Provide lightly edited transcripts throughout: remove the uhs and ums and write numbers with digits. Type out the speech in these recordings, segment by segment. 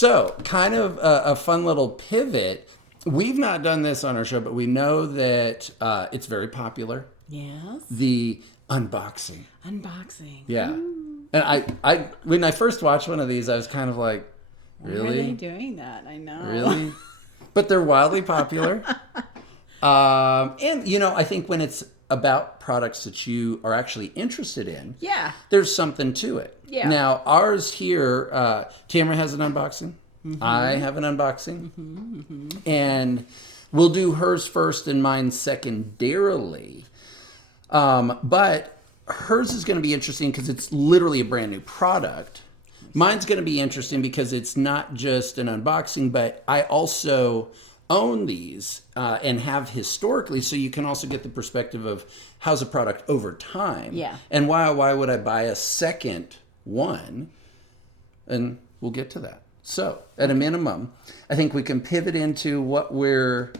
So, kind of a fun little pivot. We've not done this on our show, but we know that it's very popular. Yes. The unboxing. Unboxing. Yeah. And I when I first watched one of these, I was kind of like, really? Why are they doing that? I know. Really? But they're wildly popular. And, I think when it's about products that you are actually interested in, there's something to it. Yeah. Now, ours here, Tamara has an unboxing. Mm-hmm. I have an unboxing. Mm-hmm, mm-hmm. And we'll do hers first and mine secondarily. But hers is going to be interesting because it's literally a brand new product. Mine's going to be interesting because it's not just an unboxing, but I also own these and have historically, so you can also get the perspective of how's a product over time. Yeah. And why would I buy a second one? And we'll get to that. So, at a minimum, I think we can pivot into what we're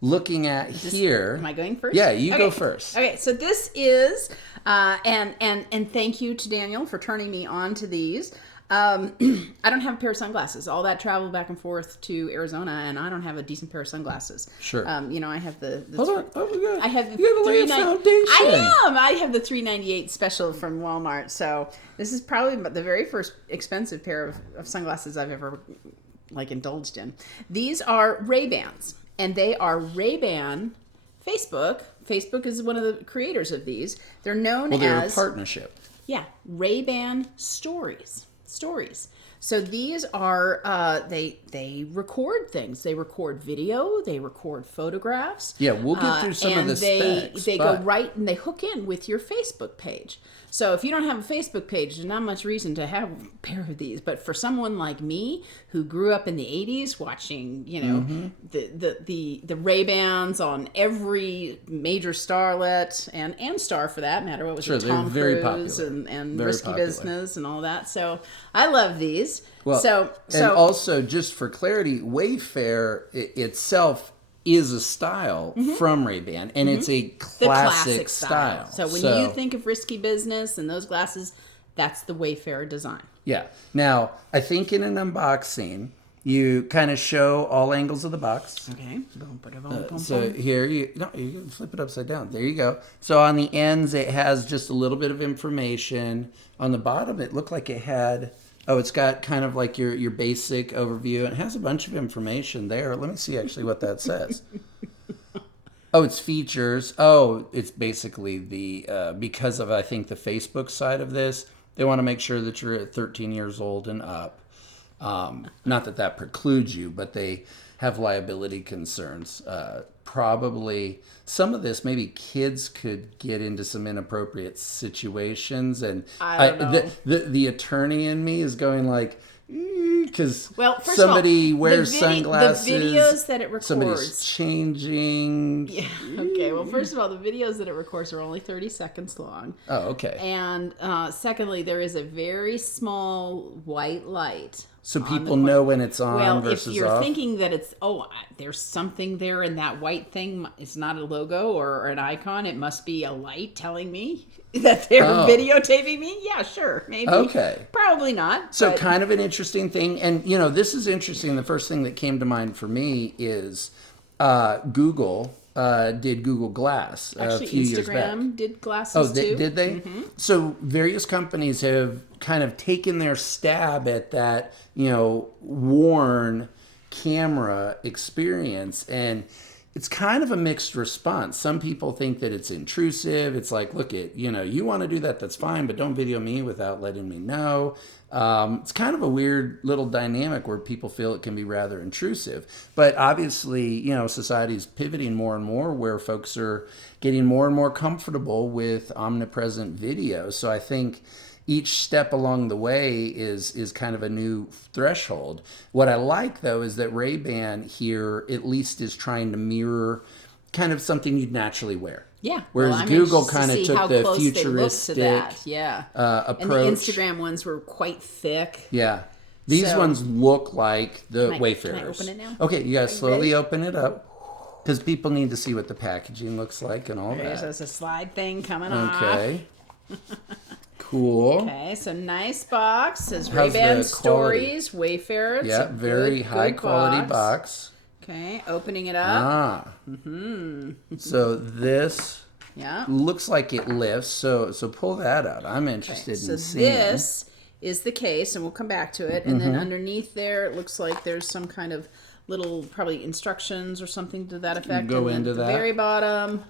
looking at here. Am I going first? Yeah, you go first. Okay, so this is, and thank you to Daniel for turning me on to these. I don't have a pair of sunglasses. All that travel back and forth to Arizona, and I don't have a decent pair of sunglasses. Sure. I have the Hold on. Oh, good. I have the you gotta lay a foundation. I have the $3.98 special from Walmart. So this is probably the very first expensive pair of sunglasses I've ever indulged in. These are Ray-Bans, and they are Ray-Ban Facebook. Facebook is one of the creators of these. They're known they're as a partnership. Yeah, Rayban Stories. So these are they record things. They record video. They record photographs. Yeah, we'll get through some of the specs. They go right and they hook in with your Facebook page. So if you don't have a Facebook page, there's not much reason to have a pair of these. But for someone like me who grew up in the '80s watching, the Ray-Bans on every major starlet and star for that matter, what was it, Tom Cruise and very Risky popular. Business and all that. So I love these. Well, and also just for clarity, Wayfair itself is a style from Ray-Ban, and it's a classic style. So when you think of Risky Business and those glasses, that's the Wayfair design. Yeah. Now, I think in an unboxing, you kind of show all angles of the box. Okay. So here, you can flip it upside down. There you go. So on the ends, it has just a little bit of information. On the bottom, it looked like it had... Oh, it's got kind of like your basic overview. And it has a bunch of information there. Let me see actually what that says. Oh, it's features. Oh, it's basically because of, I think, the Facebook side of this, they want to make sure that you're at 13 years old and up. Not that precludes you, but they have liability concerns. Probably some of this, maybe kids could get into some inappropriate situations, and I don't know. The attorney in me is going like, because first somebody of all, wears sunglasses. The videos that it records. Somebody's changing. Yeah. Okay. Well, first of all, the videos that it records are only 30 seconds long. Oh, okay. And secondly, there is a very small white light. So people know when it's on versus off? If you're thinking that it's, there's something there and that white thing is not a logo or an icon, it must be a light telling me that they're videotaping me? Yeah, sure, maybe. Okay. Probably not. So kind of an interesting thing. And, this is interesting. The first thing that came to mind for me is Google did Google Glass a few years back. Instagram did glasses too. Oh, did they? Mm-hmm. So various companies have kind of taken their stab at that, worn camera experience, and it's kind of a mixed response. Some people think that it's intrusive. It's like, look, you want to do that, that's fine, but don't video me without letting me know. It's kind of a weird little dynamic where people feel it can be rather intrusive. But obviously, society's pivoting more and more where folks are getting more and more comfortable with omnipresent video. So I think each step along the way is kind of a new threshold. What I like, though, is that Ray-Ban here at least is trying to mirror kind of something you'd naturally wear. Yeah. Whereas Google kind of took the futuristic approach. And the Instagram ones were quite thick. Yeah. These ones look like the Wayfarers. Can I open it now? Okay, you guys slowly open it up because people need to see what the packaging looks like and all that. So it's a slide thing coming off. Okay. Cool. Okay, so nice box. Says How's the Rayban quality? Stories, Wayfarer. It's Yeah, a very good, high good quality box. Okay, opening it up. So this Yeah. looks like it lifts. So pull that out. I'm interested in So seeing. this is the case, and we'll come back to it. And then underneath there, it looks like there's some kind of little, probably instructions or something to that effect. Go and into at the that. very bottom,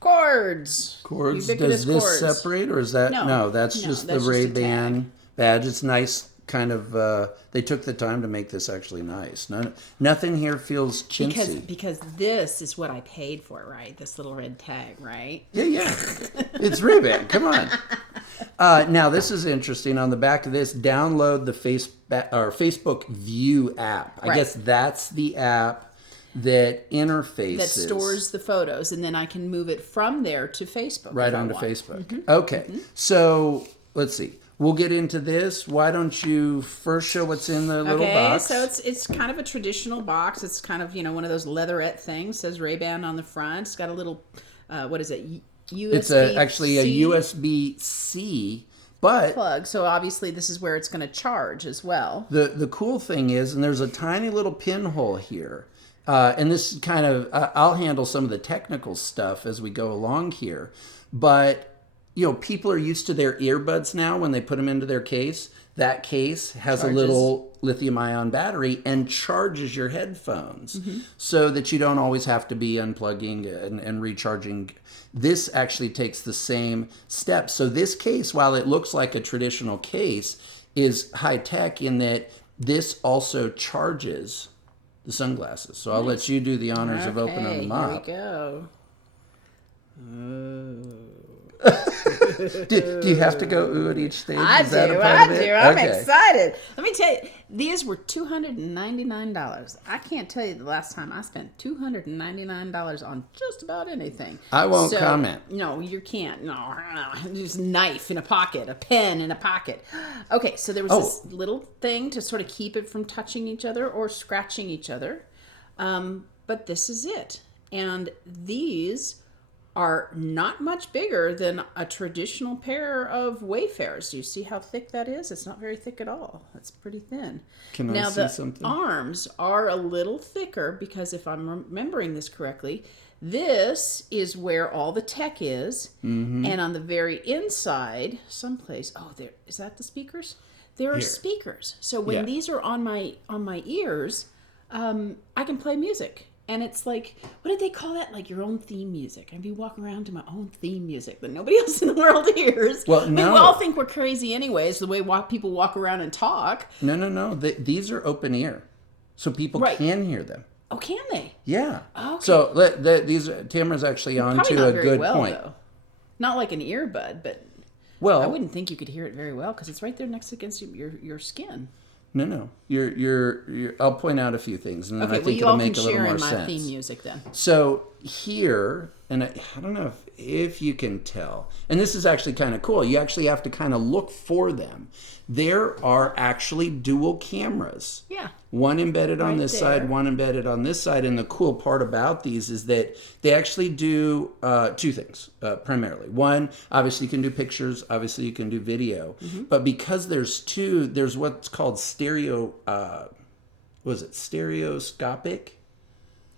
cords. Cords. Ubiquitous Does this cords. separate, or is that No, that's no, just that's the just a Ray-Ban badge. It's nice. Kind of. They took the time to make this actually nice. Nothing here feels chintzy. Because this is what I paid for, right? This little red tag, right? Yeah. It's Ray-Ban. Come on. Now this is interesting. On the back of this, download the Facebook View app. I guess that's the app that interfaces. That stores the photos, and then I can move it from there to Facebook. Right onto Facebook. Okay. So let's see. We'll get into this. Why don't you first show what's in the little box? So it's kind of a traditional box. It's kind of, one of those leatherette things. It says Ray-Ban on the front. It's got a little, what is it? USB. It's actually a USB-C, but plug. So obviously this is where it's going to charge as well. The cool thing is, and there's a tiny little pinhole here, and this is kind of, I'll handle some of the technical stuff as we go along here, but people are used to their earbuds now when they put them into their case. That case has a little lithium-ion battery and charges your headphones so that you don't always have to be unplugging and recharging. This actually takes the same steps. So this case, while it looks like a traditional case, is high-tech in that this also charges the sunglasses. So I'll let you do the honors of opening them up. Here we go. Do you have to go ooh at each stage? I Is that do. a part of it? I'm excited. Let me tell you, these were $299. I can't tell you the last time I spent $299 on just about anything. I won't comment. No, you can't. No, just a knife in a pocket, a pen in a pocket. Okay, so there was this little thing to sort of keep it from touching each other or scratching each other. But this is it. And these are not much bigger than a traditional pair of Wayfarers. Do you see how thick that is? It's not very thick at all. It's pretty thin. Can I see something? Now, the arms are a little thicker because if I'm remembering this correctly, this is where all the tech is. And on the very inside, someplace, there, is that the speakers? There are speakers. So when these are on my ears, I can play music. And it's like, what did they call that? Like your own theme music. I'd be walking around to my own theme music that nobody else in the world hears. Well, no. We all think we're crazy anyways, the way people walk around and talk. No. These are open ear. So people can hear them. Oh, can they? Yeah. Okay. So Tamara's actually on to a good point. Though. Not like an earbud, but I wouldn't think you could hear it very well because it's right there next against your skin. No. You're. I'll point out a few things, and then I think you it'll all make can a little share more in my sense. theme music then. So here, and I don't know if you can tell, and this is actually kind of cool. You actually have to kind of look for them. There are actually dual cameras. Yeah. One embedded on this there. side, one embedded on this side. And the cool part about these is that they actually do two things, primarily. One, obviously you can do pictures. Obviously you can do video. But because there's two, there's what's called stereoscopic.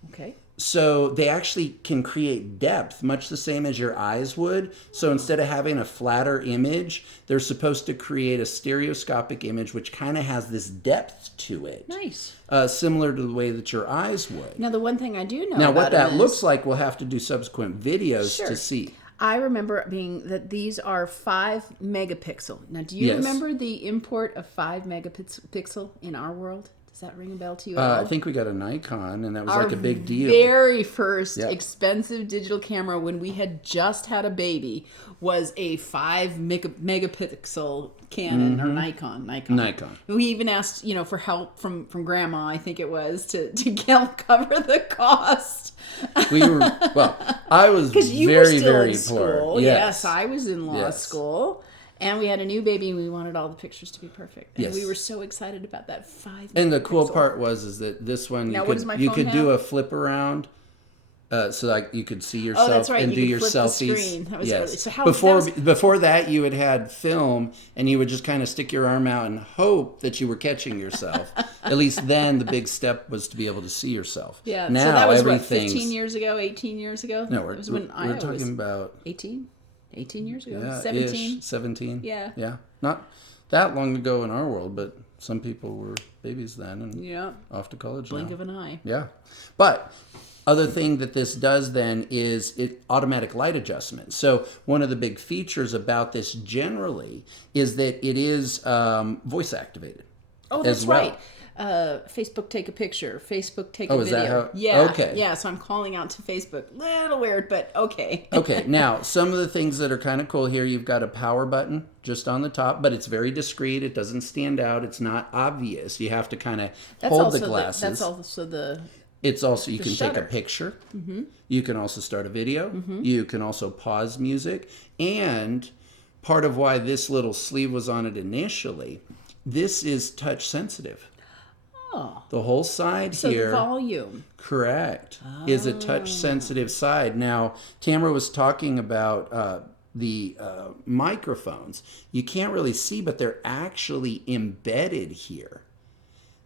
Okay. So they actually can create depth, much the same as your eyes would. So instead of having a flatter image, they're supposed to create a stereoscopic image, which kind of has this depth to it. Nice. Similar to the way that your eyes would. Now, the one thing I do know Now, about what that them looks like, we'll have to do subsequent videos to see. I remember that these are 5 megapixel. Now, do you remember the import of 5 megapixel in our world? Does that ring a bell to you at all? I think we got a Nikon, and that was like a big deal. Very first expensive digital camera when we had just had a baby was a 5 megapixel Canon or Nikon. We even asked, for help from Grandma, I think it was, to cover the cost. I was very poor. Yes. Yes, I was in law school. And we had a new baby, and we wanted all the pictures to be perfect. And we were so excited about that 5 megapixel. And the cool part is that this one, you could do a flip around. So like you could see yourself that's right. and You do could your flip the selfies. screen. That was Yes. early. So how Before that, you had film, and you would just kind of stick your arm out and hope that you were catching yourself. At least then, the big step was to be able to see yourself. Yeah. Now So that was what, everything's 15 years ago, 18 years ago. No, It was when we're talking about 18 years ago, yeah, 17. 17. Yeah. Yeah. Not that long ago in our world, but some people were babies then and Yeah. off to college Blink now. of an eye. Yeah. But other thing that this does then is it automatic light adjustment. So one of the big features about this generally is that it is voice activated. Oh, that's as well. right. Facebook take a picture. Facebook take a Oh, is video. that how? Yeah. Okay. Yeah. So I'm calling out to Facebook. Little weird, but okay. Okay, now some of the things that are kind of cool here, you've got a power button just on the top, but it's very discreet. It doesn't stand out. It's not obvious. You have to kind of hold the glasses. That's also the. It's also, you can take shutter. a picture. Mm-hmm. You can also start a video. Mm-hmm. You can also pause music. And part of why this little sleeve was on it initially, this is touch sensitive. Oh. The whole side So here. the volume. Correct. Is a touch sensitive side. Now, Tamara was talking about the microphones. You can't really see, but they're actually embedded here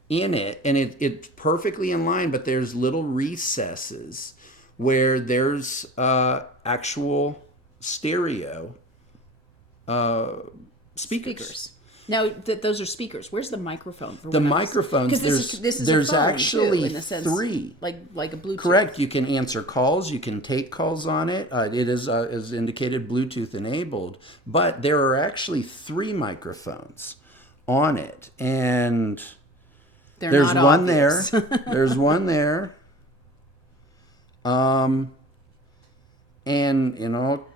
in it, and it's perfectly in line, but there's little recesses where there's actual stereo speakers. Now those are speakers. Where's the microphone? For The microphones, this is there's a phone actually too, in a sense, 3. like a Bluetooth. Correct. You can answer calls. You can take calls on it. It is, as indicated, Bluetooth enabled. But there are actually 3 microphones on it, and there's not one obvious. there. There's one there. And in all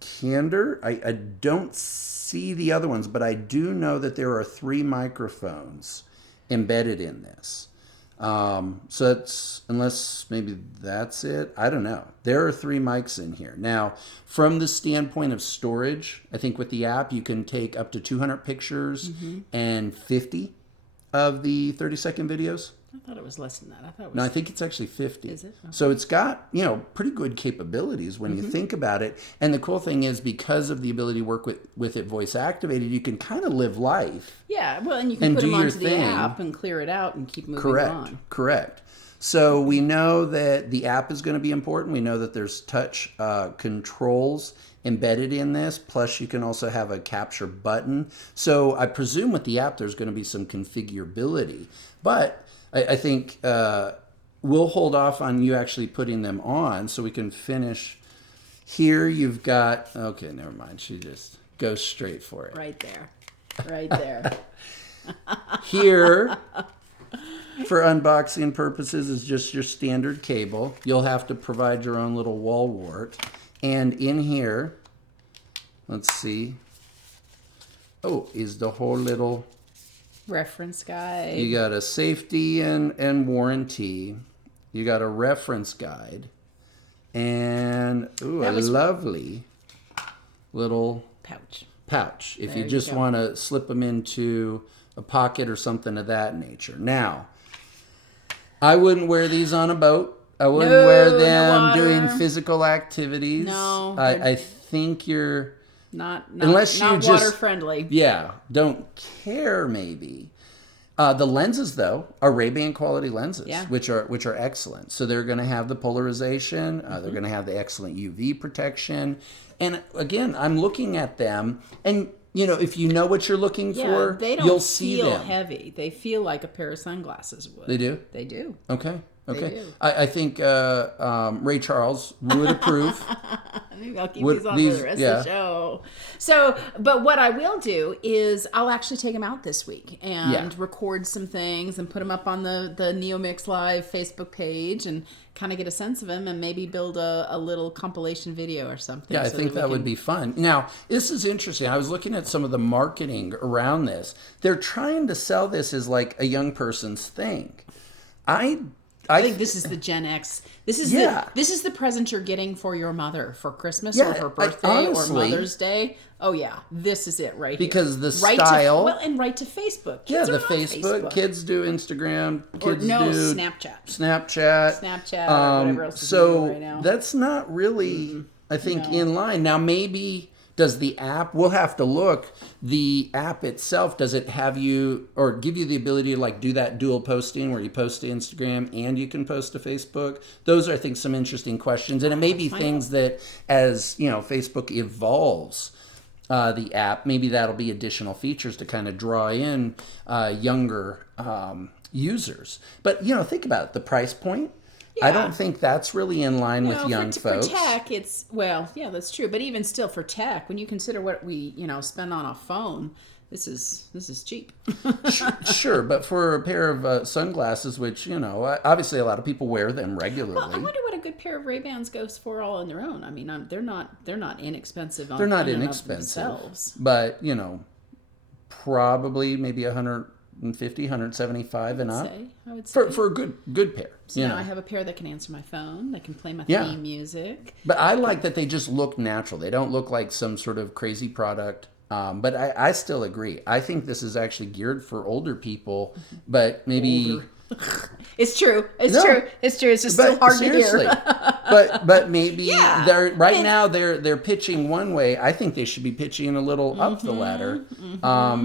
candor, I don't see the other ones, but I do know that there are 3 microphones embedded in this. So it's, unless maybe that's it, I don't know. There are 3 mics in here. Now, from the standpoint of storage, I think with the app, you can take up to 200 pictures and 50 of the 30-second videos. I thought it was less than that. I thought it was. No, I think it's actually 50. Is it? Okay. So it's got, pretty good capabilities when you think about it. And the cool thing is, because of the ability to work with it voice activated, you can kind of live life. Yeah, well, and you can put do them your onto the thing. app and clear it out and keep moving on. Correct. So we know that the app is going to be important. We know that there's touch controls embedded in this. Plus, you can also have a capture button. So I presume with the app, there's going to be some configurability. But I think we'll hold off on you actually putting them on so we can finish. Here you've got, okay, never mind. She just goes straight for it. Right there. Right there. Here, for unboxing purposes, is just your standard cable. You'll have to provide your own little wall wart. And in here, let's see. Oh, is the whole little Reference guide. You got a safety and warranty. You got a reference guide. And a lovely little pouch. if There you just you go. want to slip them into a pocket or something of that nature. Now, I wouldn't wear these on a boat. I wouldn't wear them doing physical activities. No. I think you're... Not Unless you just water friendly. Yeah, don't care maybe. The lenses though are Rayban quality lenses, which are excellent. So they're going to have the polarization. They're going to have the excellent UV protection. And again, I'm looking at them, and if you know what you're looking for, they don't you'll see feel them. heavy. They feel like a pair of sunglasses would. They do. They do. Okay. do. I think Ray Charles would approve. Maybe I'll keep these on for the rest of the show. So, but what I will do is I'll actually take them out this week and record some things and put them up on the NeoMix.Live Facebook page and kind of get a sense of them and maybe build a little compilation video or something. Yeah, I think that would be fun. Now, this is interesting. I was looking at some of the marketing around this. They're trying to sell this as like a young person's thing. I I think this is the Gen X. This is the present you're getting for your mother for Christmas or her birthday or Mother's Day. Oh yeah, this is it right because here. The style. And right to Facebook. Kids the Facebook. Kids do Instagram. Kids do Snapchat. Whatever else is doing right now. That's not really, I think, in line. Now maybe. Does the app, we'll have to look, the app itself, does it have you, or give you the ability to like do that dual posting where you post to Instagram and you can post to Facebook? Those are, I think, some interesting questions. And it may be things that as, Facebook evolves the app, maybe that'll be additional features to kind of draw in younger users. But, think about it, the price point. Yeah. I don't think that's really in line with young folks. For tech, that's true. But even still, for tech, when you consider what we, spend on a phone, this is cheap. Sure, but for a pair of sunglasses, which obviously a lot of people wear them regularly. Well, I wonder what a good pair of Ray-Bans goes for all on their own. I mean, they're not inexpensive. They're not inexpensive, but probably maybe $150, $175 and up. I would say. For a good pair. So now I have a pair that can answer my phone, that can play my theme music. But I like that they just look natural. They don't look like some sort of crazy product. But I still agree. I think this is actually geared for older people, but maybe... Older. It's true. It's true. It's just still hard to hear. but maybe they're pitching one way. I think they should be pitching a little up the ladder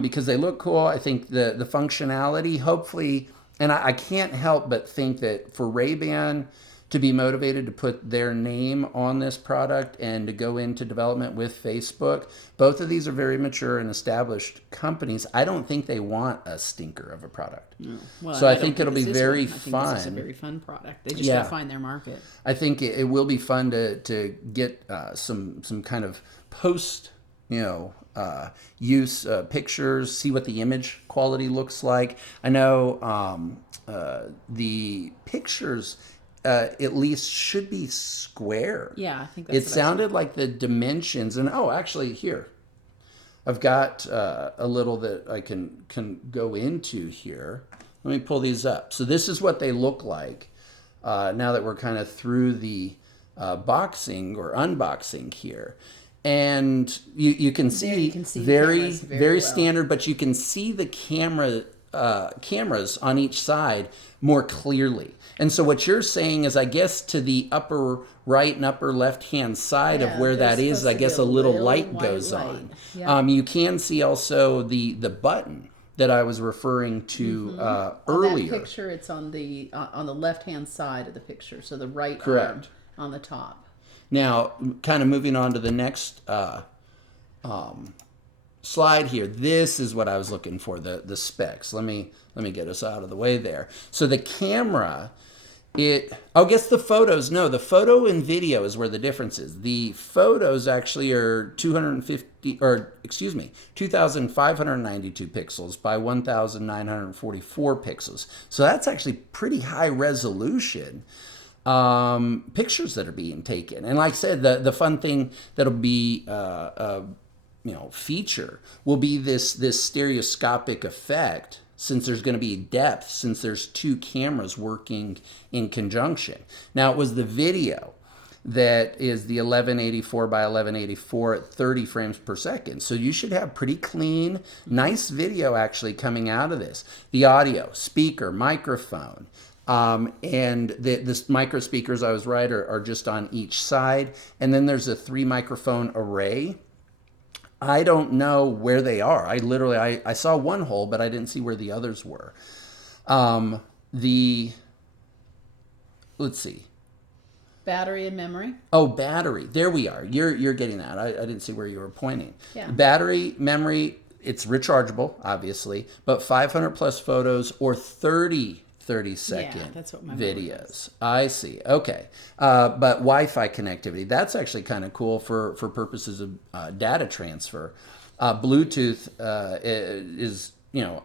because they look cool. I think the functionality, hopefully, and I can't help but think that for Ray-Ban to be motivated to put their name on this product and to go into development with Facebook, both of these are very mature and established companies. I don't think they want a stinker of a product. No. Well, so I think it'll be very fun. This is a very fun product. They just got to find their market. I think it will be fun to get some kind of post, use pictures, see what the image quality looks like. I know the pictures at least should be square. Yeah, I think that's it sounded like the dimensions, and actually here, I've got a little that I can go into here. Let me pull these up. So this is what they look like now that we're kind of through the boxing or unboxing here. And you can see, very well. Standard, but you can see the cameras on each side more clearly. And so what you're saying is, I guess, to the upper right and upper left-hand side of where that is, I guess a little light goes on. Yeah. You can see also the button that I was referring to earlier. On that picture, it's on the left-hand side of the picture, so the right Correct. Arm on the top. Now, kind of moving on to the next slide here. This is what I was looking for, the specs. Let me get us out of the way there. So the camera, the photo and video is where the difference is. The photos actually are 2,592 pixels by 1,944 pixels. So that's actually pretty high resolution pictures that are being taken. And like I said, the fun thing that'll be feature will be this stereoscopic effect, since there's going to be depth, since there's two cameras working in conjunction. Now, it was the video that is the 1184 by 1184 at 30 frames per second. So you should have pretty clean, nice video actually coming out of this. The audio, speaker, microphone, and this micro speakers, I was right, are just on each side. And then there's a 3 microphone array. I don't know where they are. I saw one hole, but I didn't see where the others were. Let's see. Battery and memory. Oh, battery. There we are. You're getting that. I didn't see where you were pointing. Yeah. Battery, memory, it's rechargeable, obviously, but 500 plus photos or 30-second that's what my videos. I see. Okay. But Wi-Fi connectivity, that's actually kind of cool for purposes of data transfer. Bluetooth is,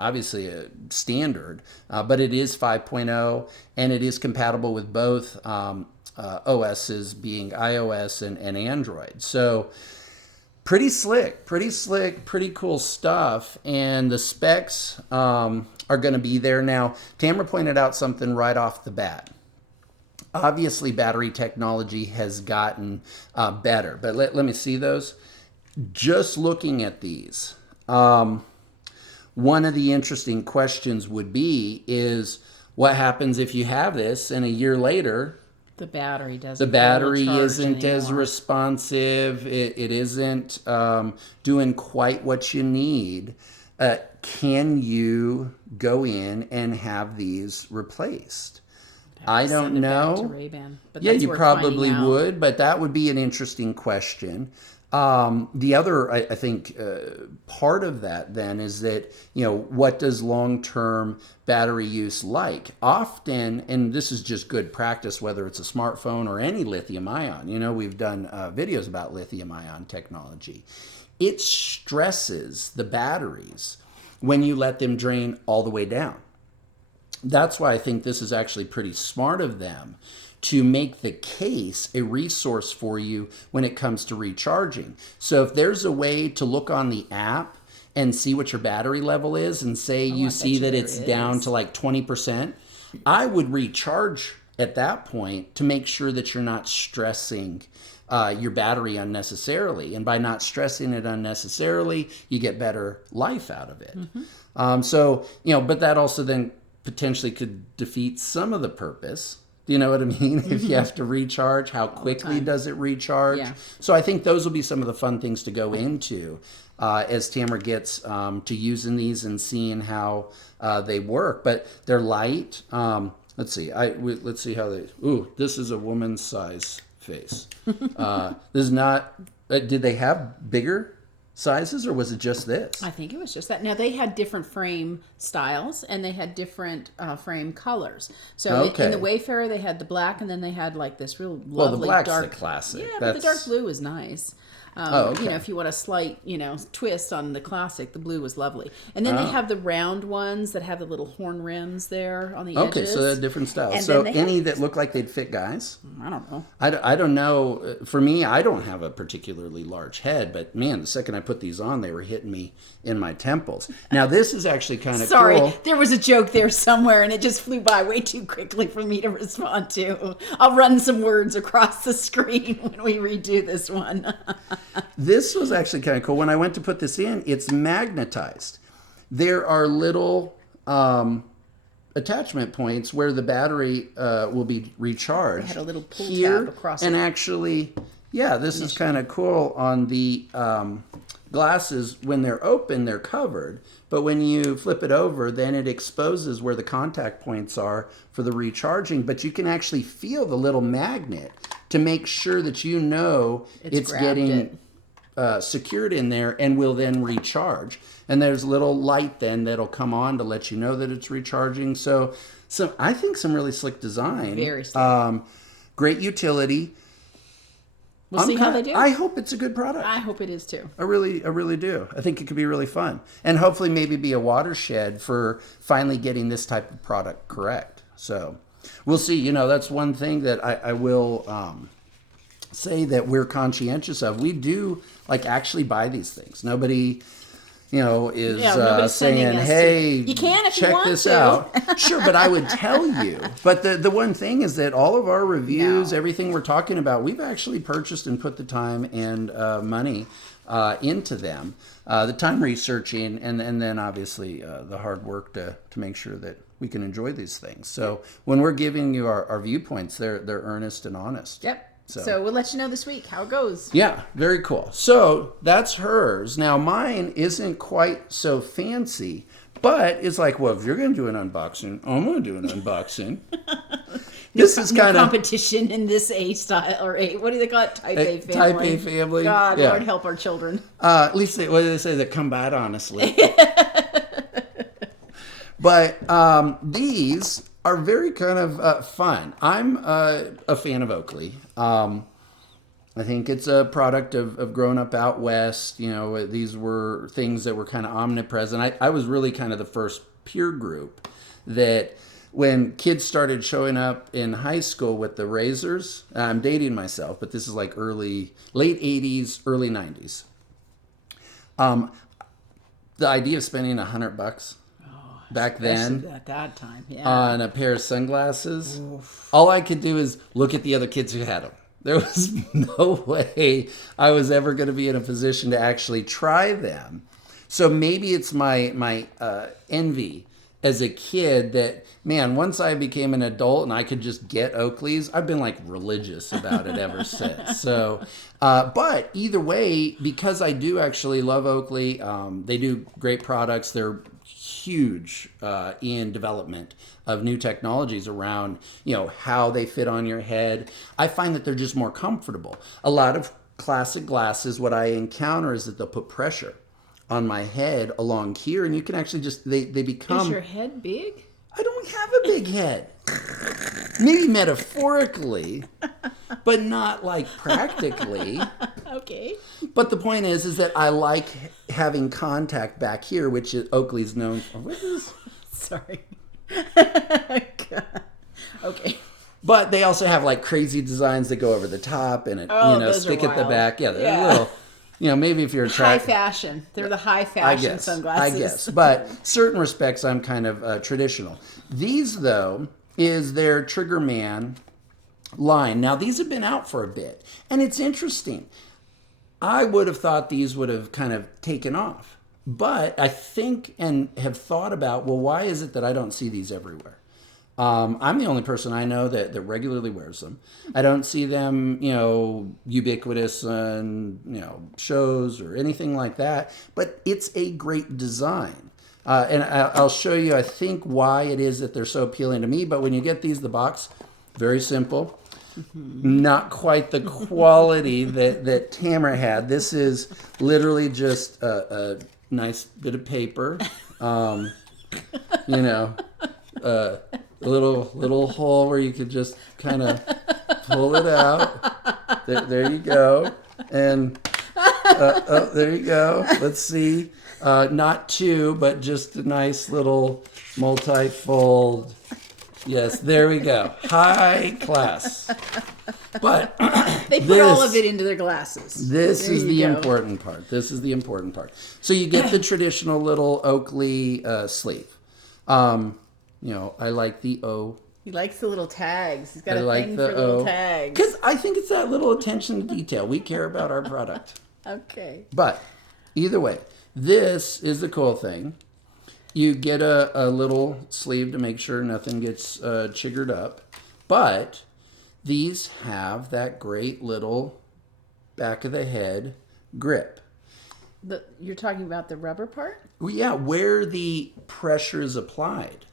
obviously a standard, but it is 5.0 and it is compatible with both OSs, being iOS and Android. So pretty slick, pretty cool stuff. And the specs are going to be there. Now, Tamara pointed out something right off the bat. Obviously, battery technology has gotten better. But let me see those. Just looking at these, one of the interesting questions would be is what happens if you have this and a year later the battery isn't as responsive, it isn't doing quite what you need. Can you go in and have these replaced? I don't know. Back to Rayban. But Yeah, that's you worth probably finding out. would, but that would be an interesting question. The other, I think, part of that then is that, what does long-term battery use like? Often, and this is just good practice, whether it's a smartphone or any lithium ion, we've done videos about lithium ion technology. It stresses the batteries when you let them drain all the way down. That's why I think this is actually pretty smart of them to make the case a resource for you when it comes to recharging. So if there's a way to look on the app and see what your battery level is and say you see that it's down to like 20%, I would recharge at that point to make sure that you're not stressing your battery unnecessarily. And by not stressing it unnecessarily, you get better life out of it. But that also then potentially could defeat some of the purpose. Do you know what I mean? If you have to recharge, how quickly does it recharge? Yeah. So I think those will be some of the fun things to go into as Tamara gets to using these and seeing how they work. But they're light. Let's see. Let's see how they. Ooh, this is a woman's size face. This is not. Did they have bigger sizes, or was it just this? I think it was just that. Now, they had different frame styles, and they had different frame colors. So in the Wayfarer, they had the black, and then they had like this real lovely well, the black's dark. The classic. Yeah, but the dark blue is nice. If you want a slight, twist on the classic, the blue was lovely. And then they have the round ones that have the little horn rims there on the edges. Okay, so they're different styles. And so any that look like they'd fit guys? I don't know. I don't know. For me, I don't have a particularly large head, but man, the second I put these on, they were hitting me in my temples. Now, this is actually kind of Sorry, cool. there was a joke there somewhere, and it just flew by way too quickly for me to respond to. I'll run some words across the screen when we redo this one. This was actually kind of cool. When I went to put this in, it's magnetized. There are little attachment points where the battery will be recharged. They had a little pull here, tab across and it. Actually, yeah, this is kind of cool. On the glasses, when they're open, they're covered. But when you flip it over, then it exposes where the contact points are for the recharging. But you can actually feel the little magnet to make sure that it's getting secured in there and will then recharge. And there's a little light then that'll come on to let you know that it's recharging. So I think some really slick design. Very slick. Great utility. We'll see how they do. I hope it's a good product. I hope it is too. I really do. I think it could be really fun. And hopefully maybe be a watershed for finally getting this type of product correct. So we'll see. That's one thing that I will say that we're conscientious of. We do actually buy these things. Nobody is saying, hey, you can if you check want this to. out. Sure, but I would tell you. But the one thing is that all of our reviews, everything we're talking about, we've actually purchased and put the time and money into them. The time researching and then obviously the hard work to make sure that we can enjoy these things. So when we're giving you our viewpoints, they're earnest and honest. Yep. So we'll let you know this week how it goes. Yeah, very cool. So that's hers. Now mine isn't quite so fancy, but it's like, well, if you're going to do an unboxing, I'm going to do an unboxing. This is kind of competition in this A style or A. What do they call it? Type A family. Type A family. God, Lord help our children. At least what do they say? That combat honestly. But these are very kind of fun. I'm a fan of Oakley. I think it's a product of growing up out west. These were things that were kind of omnipresent. I was really kind of the first peer group that when kids started showing up in high school with the razors, I'm dating myself, but this is like late 80s, early 90s. The idea of spending $100 back Especially then at that time, yeah. on a pair of sunglasses. All I could do is look at the other kids who had them. There was no way I was ever going to be in a position to actually try them. So maybe it's my envy as a kid that, man, once I became an adult and I could just get Oakleys, I've been like religious about it ever since. So, but either way, because I do actually love Oakley, they do great products. They're huge in development of new technologies around, how they fit on your head. I find that they're just more comfortable. A lot of classic glasses, what I encounter is that they'll put pressure on my head along here, and you can actually just, they become... Is your head big? I don't have a big head. Maybe metaphorically, but not like practically. Okay. But the point is that I like having contact back here, which Oakley's known for. What is? Sorry. Okay. But they also have like crazy designs that go over the top and stick at the back. Yeah, they're a little. Maybe if you're high fashion, they're the high fashion sunglasses. I guess, but certain respects, I'm kind of traditional. These, though, is their Triggerman line. Now, these have been out for a bit, and it's interesting. I would have thought these would have kind of taken off, but I think and have thought about, well, why is it that I don't see these everywhere? I'm the only person I know that regularly wears them. I don't see them, ubiquitous on, shows or anything like that. But it's a great design. And I'll show you, I think, why it is that they're so appealing to me. But when you get these, the box, very simple. Not quite the quality that Tamara had. This is literally just a nice bit of paper. A little hole where you could just kind of pull it out. There you go. And there you go. Let's see. Not two, but just a nice little multi-fold. Yes, there we go. High class. But they put all of it into their glasses. This is the important part. This is the important part. So you get the traditional little Oakley sleeve. I like the O. He likes the little tags. He's got a thing for little tags. Because I think it's that little attention to detail. We care about our product. Okay. But either way, this is the cool thing. You get a little sleeve to make sure nothing gets chiggered up. But these have that great little back of the head grip. You're talking about the rubber part? Well, yeah, where the pressure is applied.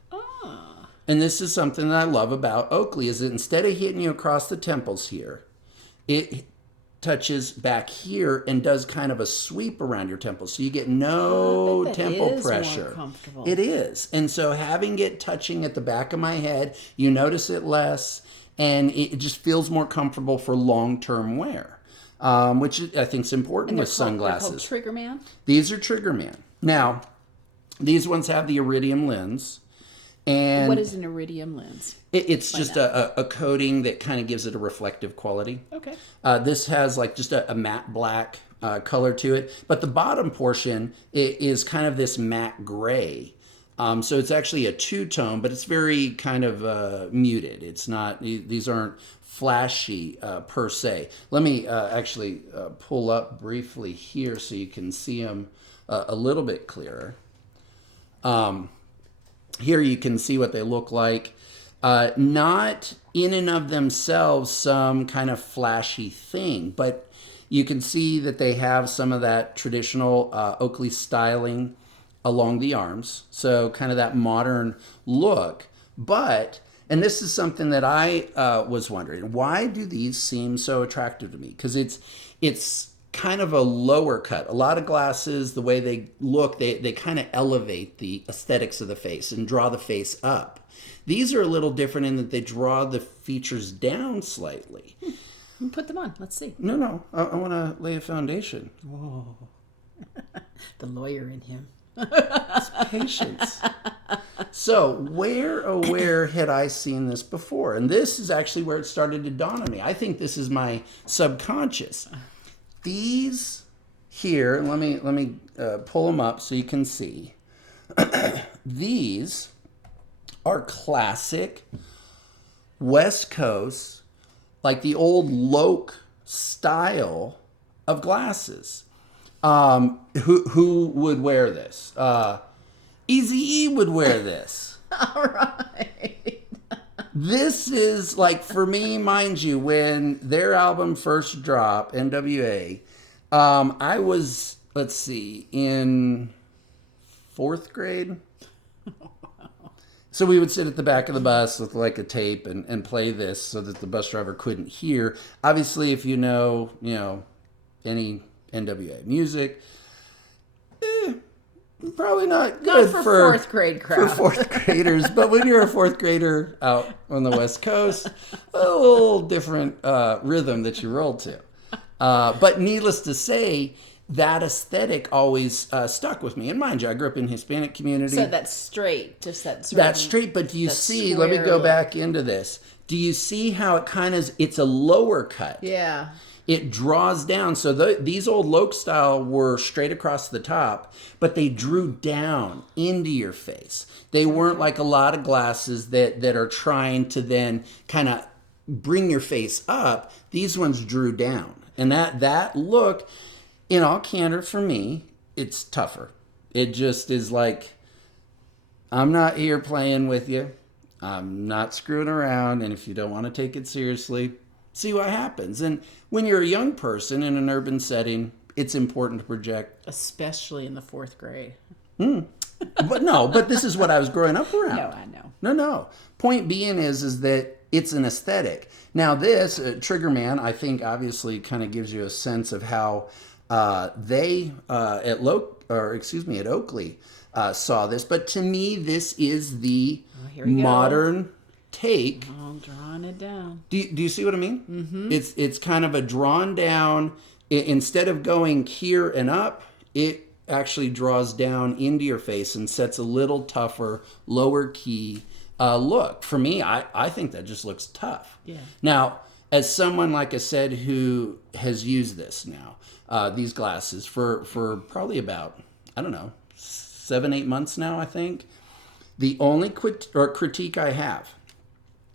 And this is something that I love about Oakley, is that instead of hitting you across the temples here, it touches back here and does kind of a sweep around your temples. So you get no temple pressure. More comfortable. It is. And so having it touching at the back of my head, you notice it less, and it just feels more comfortable for long-term wear, which I think is important with sunglasses. They're called Triggerman? These are Triggerman. Now, these ones have the iridium lens. And what is an iridium lens? It's just a coating that kind of gives it a reflective quality. Okay. This has like just a matte black color to it. But the bottom portion is kind of this matte gray. So it's actually a two-tone, but it's very kind of muted. It's not, these aren't flashy per se. Let me actually pull up briefly here so you can see them a little bit clearer. Here you can see what they look like. Not in and of themselves some kind of flashy thing, but you can see that they have some of that traditional Oakley styling along the arms. So kind of that modern look. But, and this is something that I was wondering, why do these seem so attractive to me? Because it's kind of a lower cut. A lot of glasses, the way they look, they kind of elevate the aesthetics of the face and draw the face up. These are a little different in that they draw the features down slightly. Put them on. Let's see. No. I want to lay a foundation. Whoa. The lawyer in him. It's patience. So where had I seen this before? And this is actually where it started to dawn on me. I think this is my subconscious. These here, let me pull them up so you can see. these are classic West Coast, like the old Loke style of glasses. Who would wear this? Eazy-E would wear this. All right. This is like, for me, mind you, when their album first dropped, NWA, I was, let's see, in 4th grade. So we would sit at the back of the bus with like a tape and play this so that the bus driver couldn't hear. Obviously, if you know, any NWA music, probably not good for for 4th grade crowd. For 4th graders. But when you're a 4th grader out on the West Coast, a little different rhythm that you roll to. But needless to say, that aesthetic always stuck with me. And mind you, I grew up in Hispanic community. So that's straight, just that sort That's straight, but do you see, let me go back into this. Do you see how it kind of, it's a lower cut? Yeah. It draws down. So these old Loke style were straight across the top, but they drew down into your face. They weren't like a lot of glasses that are trying to then kind of bring your face up. These ones drew down. And that look, in all candor, for me, it's tougher. It just is like, I'm not here playing with you. I'm not screwing around. And if you don't want to take it seriously, see what happens. And when you're a young person in an urban setting, it's important to project. Especially in the 4th grade. But this is what I was growing up around. No, I know. No. Point being is that it's an aesthetic. Now this, Triggerman, I think obviously kind of gives you a sense of how they at Oakley saw this. But to me, this is the modern take. I'm drawing it down. Do you see what I mean? Mm-hmm. It's kind of a drawn down. Instead of going here and up, it actually draws down into your face and sets a little tougher, lower key look. For me, I think that just looks tough. Yeah. Now, as someone, like I said, who has used this now, these glasses for probably about, 7-8 months now, I think. The only critique I have,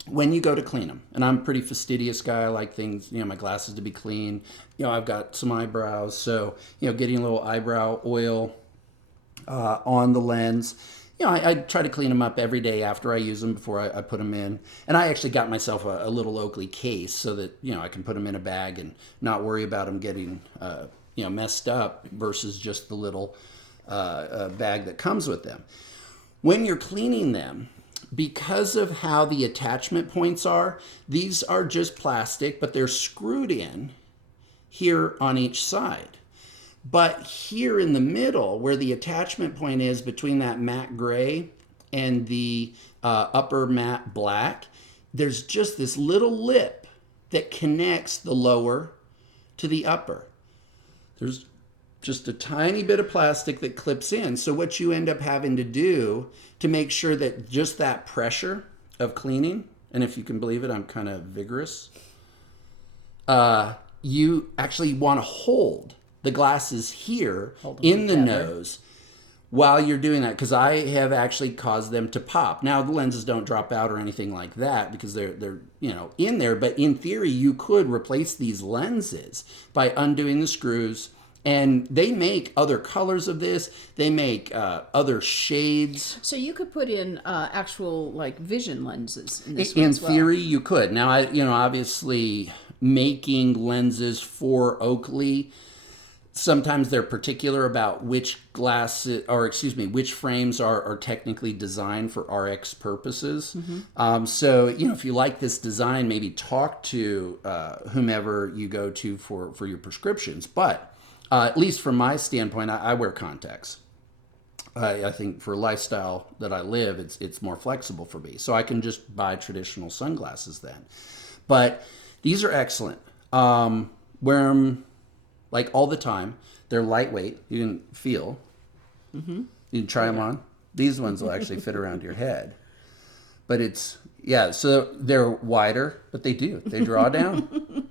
when you go to clean them, and I'm a pretty fastidious guy, I like things, my glasses to be clean. I've got some eyebrows, so, getting a little eyebrow oil on the lens. I try to clean them up every day after I use them before I put them in. And I actually got myself a little Oakley case so that, I can put them in a bag and not worry about them getting, messed up versus just the little bag that comes with them. When you're cleaning them, because of how the attachment points are, these are just plastic, but they're screwed in here on each side. But here in the middle, where the attachment point is between that matte gray and the upper matte black, there's just this little lip that connects the lower to the upper. There's just a tiny bit of plastic that clips in. So what you end up having to do to make sure that just that pressure of cleaning, and if you can believe it, I'm kind of vigorous, you actually want to hold the glasses here in the nose while you're doing that, because I have actually caused them to pop. Now, the lenses don't drop out or anything like that because they're in there, but in theory, you could replace these lenses by undoing the screws. And they make other colors of this. They make other shades. So you could put in actual vision lenses in this one In as well. theory, you could. Now, obviously, making lenses for Oakley, sometimes they're particular about which frames are technically designed for RX purposes. Mm-hmm. So, if you like this design, maybe talk to whomever you go to for your prescriptions. But at least from my standpoint, I wear contacts. I think for lifestyle that I live, it's more flexible for me. So I can just buy traditional sunglasses then. But these are excellent. Wear them all the time. They're lightweight. You can feel. Mm-hmm. You can try them on. These ones will actually fit around your head. But so they're wider, but they draw down.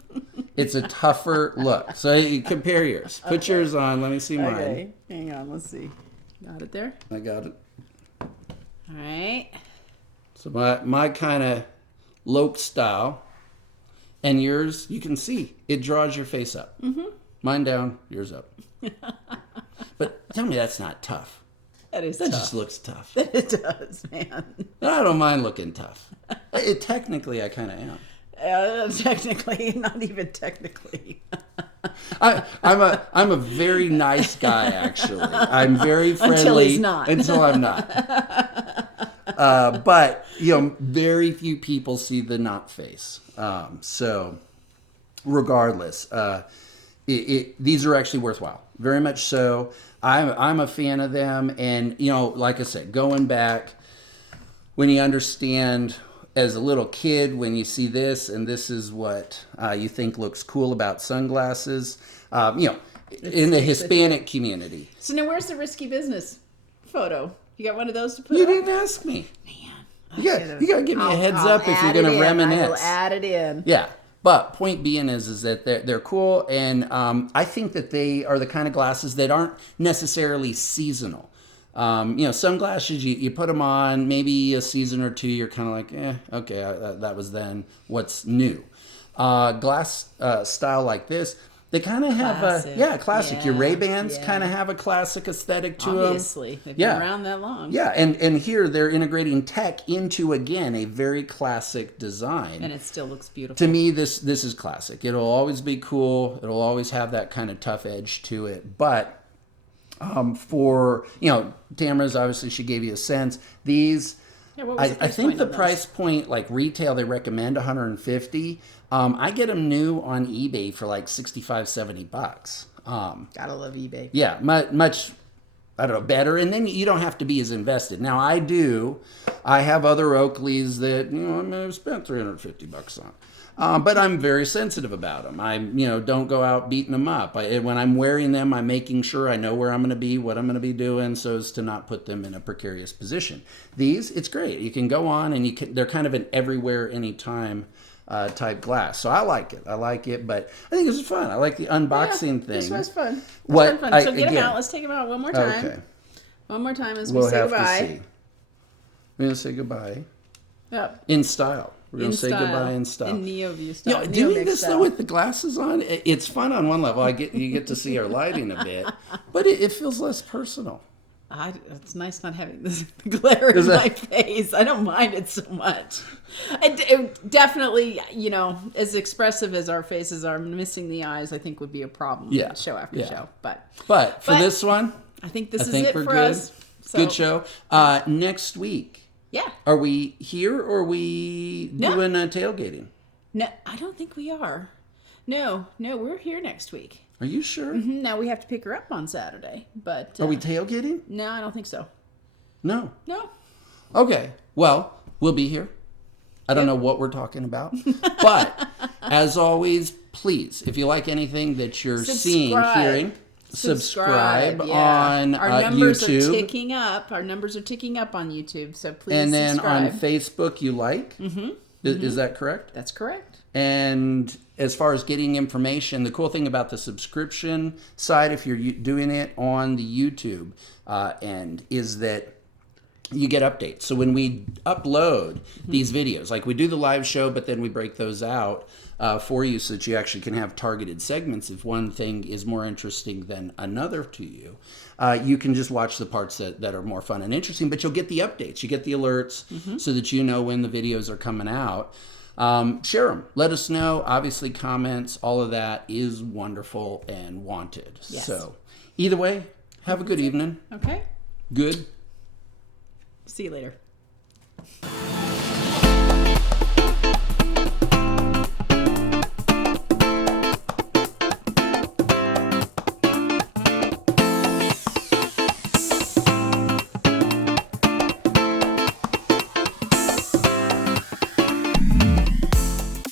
It's a tougher look. So you compare yours. Put yours on. Let me see mine. Okay. Hang on. Let's see. Got it there? I got it. All right. So my kind of Loke style, and yours, you can see it draws your face up. Mm-hmm. Mine down, yours up. But tell me that's not tough. That is That tough. just looks tough. It does, man. I don't mind looking tough. Technically, I kind of am. Technically, not even technically. I'm a very nice guy, actually. I'm very friendly. Until he's not. Until I'm not. But, very few people see the not face. So, regardless, these are actually worthwhile. Very much so. I'm a fan of them. And, like I said, going back, when you understand as a little kid, when you see this, and this is what you think looks cool about sunglasses, in the Hispanic community. So now where's the risky business photo? You got one of those to put You up? didn't ask me. Man. You got to give me a heads up if you're going to reminisce. I will add it in. Yeah. But point being is that they're cool, and I think that they are the kind of glasses that aren't necessarily seasonal. Sunglasses, you put them on, maybe a season or two, you're kind of like, okay, that was then. What's new? Glass style like this, they kind of have classic. Your Ray-Bans kind of have a classic aesthetic to them. Obviously, they've been around that long. Yeah, and here they're integrating tech into, again, a very classic design. And it still looks beautiful. To me, this is classic. It'll always be cool. It'll always have that kind of tough edge to it. But for, Tamara's, obviously, she gave you a sense. These, what was the I price think point the on those? price point, like retail, they recommend $150. I get them new on eBay for like $65-$70. Gotta love eBay. Yeah, much, I don't know, better. And then you don't have to be as invested. Now, I have other Oakleys that, I may have spent $350 on. But I'm very sensitive about them. I, don't go out beating them up. When I'm wearing them, I'm making sure I know where I'm going to be, what I'm going to be doing, so as to not put them in a precarious position. These, it's great. You can go on, and they're kind of an everywhere, anytime type glass. So I like it, but I think this is fun. I like the unboxing thing. This was fun. What? Fun. So get them out. Let's take them out one more time. Okay. One more time as we say goodbye. We're going to say goodbye. Yep. In style. We're going to say goodbye in style. In NeoView style. Doing this though with the glasses on, it's fun on one level. You get to see our lighting a bit, but it feels less personal. It's nice not having this glare in my face. I don't mind it so much. It definitely, as expressive as our faces are, missing the eyes, I think would be a problem. Yeah. Show after show. But for this one, I think this is it for us. So. Good show. Next week. Yeah. Are we here or are we doing tailgating? No, I don't think we are. No, we're here next week. Are you sure? Mm-hmm. Now we have to pick her up on Saturday, but... Are we tailgating? No, I don't think so. No. Okay. Well, we'll be here. I don't know what we're talking about. But, as always, please, if you like anything that you're seeing, hearing... Subscribe on YouTube. Our numbers are ticking up. Our numbers are ticking up on YouTube, so please And then subscribe. on Facebook, you like? Mm-hmm. Is that correct? That's correct. And as far as getting information, the cool thing about the subscription side, if you're doing it on the YouTube end, is that you get updates. So when we upload these videos, like we do the live show, but then we break those out for you so that you actually can have targeted segments. If one thing is more interesting than another to you, you can just watch the parts that are more fun and interesting, but you'll get the updates. You get the alerts so that you know when the videos are coming out. Share them. Let us know. Obviously, comments, all of that is wonderful and wanted. Yes. So either way, have a good evening. Okay. Good. See you later.